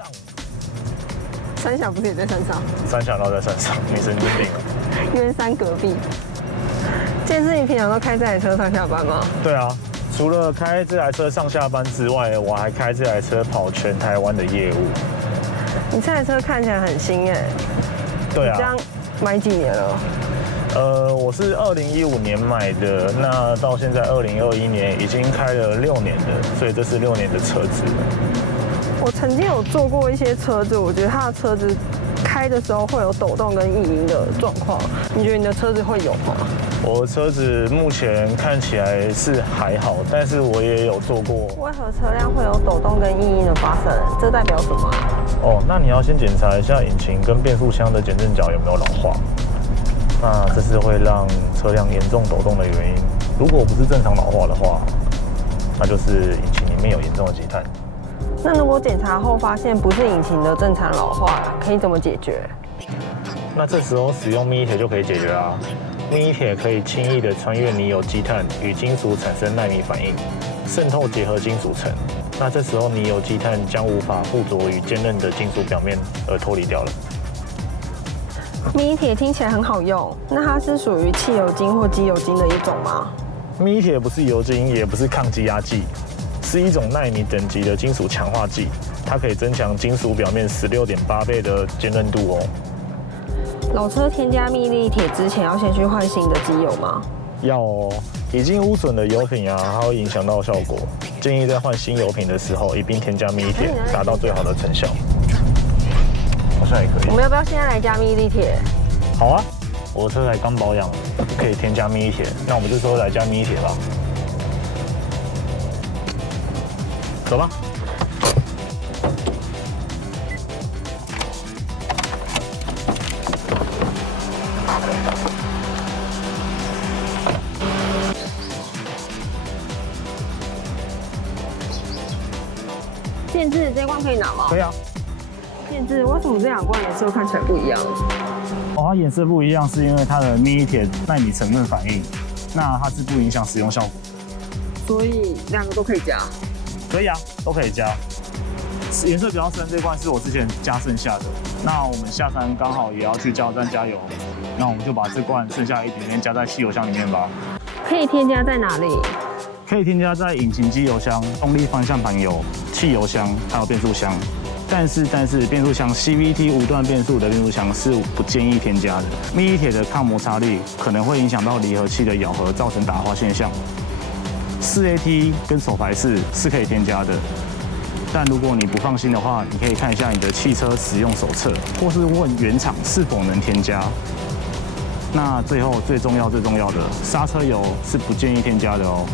上。三峡不是也在山上？三峡绕在山上，你神经病啊！圆山隔壁。健身，你平常都开这台车上下班吗？对啊，除了开这台车上下班之外，我还开这台车跑全台湾的业务。你这台车看起来很新耶。对啊。你这样买几年了？我是2015年买的，那到现在2021年已经开了6年了，所以这是6年的车子。我曾经有坐过一些车子，我觉得它的车子开的时候会有抖动跟异音的状况，你觉得你的车子会有吗？我的车子目前看起来是还好，但是我也有坐过。为何车辆会有抖动跟异音的发生？这代表什么？哦，那你要先检查一下引擎跟变速箱的减震角有没有老化。那这是会让车辆严重抖动的原因。如果不是正常老化的话，那就是引擎里面有严重的积碳。那如果检查后发现不是引擎的正常老化，可以怎么解决？那这时候使用密铁就可以解决啦。密铁可以轻易的穿越泥有积碳，与金属产生纳米反应，渗透结合金属层。那这时候泥有积碳将无法附着于坚韧的金属表面而脱离掉了。密铁听起来很好用，那它是属于汽油精或机油精的一种吗？密铁不是油精，也不是抗积压剂，是一种纳米等级的金属强化剂，它可以增强金属表面16.8倍的坚韧度哦。老车添加密立铁之前要先去换新的机油吗？要哦，已经污损的油品啊，它会影响到效果。建议在换新油品的时候一并添加密铁，达到最好的成效。好像也可以。我们要不要现在来加密立铁？好啊，我的车才刚保养，可以添加密铁，那我们这时候来加密铁吧。走吧。建志，这罐可以拿吗？可以啊。建志，为什么这两罐颜色看起来不一样？哦，它颜色不一样，是因为它的密铁纳米成分反应，那它是不影响使用效果。所以两个都可以加？可以啊，都可以加。颜色比较深这罐是我之前加剩下的，那我们下山刚好也要去加油站加油，那我们就把这罐剩下一点点加在汽油箱里面吧。可以添加在哪里？可以添加在引擎机油箱、动力方向盘油、汽油箱还有变速箱。但是变速箱 CVT 无段变速的变速箱是不建议添加的。密铁的抗摩擦力可能会影响到离合器的咬合，造成打滑现象。4AT 跟手排式是可以添加的，但如果你不放心的话，你可以看一下你的汽车使用手册，或是问原厂是否能添加。那最后最重要的，刹车油是不建议添加的哦。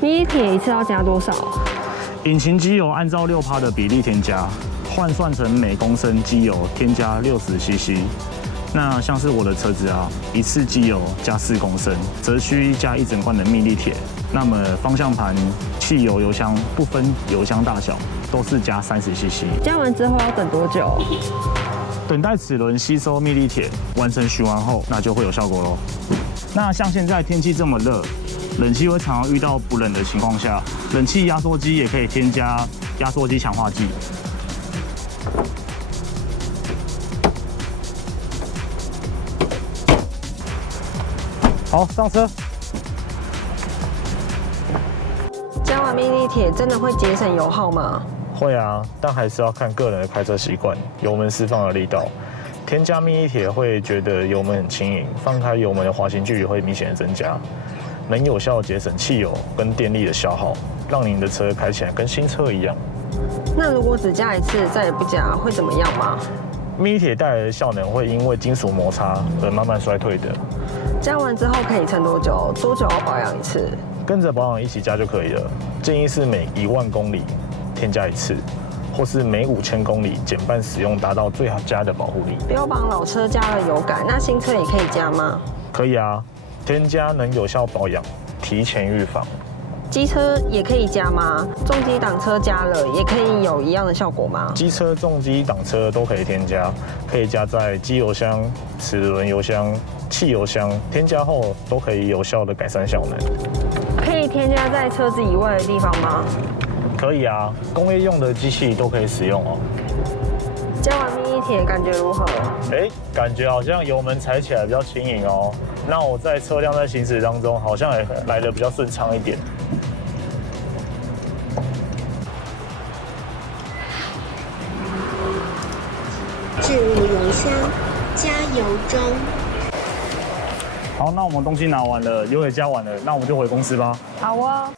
密铁一次要加多少？引擎机油按照6%的比例添加，换算成每公升机油添加60cc。那像是我的车子啊，一次机油加4公升，则需加1整罐的密立铁。那么方向盘、汽油油箱不分油箱大小，都是加30cc。加完之后要等多久？等待齿轮吸收密立铁完成循环后，那就会有效果咯。那像现在天气这么热，冷气会常常遇到不冷的情况下，冷气压缩机也可以添加压缩机强化剂。好，上车。加完密立铁真的会节省油耗吗？会啊，但还是要看个人的开车习惯、油门释放的力道。添加密铁会觉得油门很轻盈，放开油门的滑行距离会明显的增加，能有效节省汽油跟电力的消耗，让您的车开起来跟新车一样。那如果只加一次再也不加，会怎么样吗？密铁带来的效能会因为金属摩擦而慢慢衰退的。加完之后可以撑多久？多久要保养一次？跟着保养一起加就可以了。建议是每10000公里添加一次，或是每5000公里减半使用，达到最好加的保护力。标榜老车加了油感，那新车也可以加吗？可以啊，添加能有效保养，提前预防。机车也可以加吗？重机挡车加了也可以有一样的效果吗？机车、重机挡车都可以添加，可以加在机油箱、齿轮油箱、汽油箱，添加后都可以有效的改善效能。可以添加在车子以外的地方吗？可以啊，工业用的机器都可以使用哦。加完mini铁感觉如何？感觉好像油门踩起来比较轻盈哦。那我在车辆在行驶当中，好像也来得比较顺畅一点。置入油箱，加油中。好，那我们东西拿完了，油也加完了，那我们就回公司吧。好啊。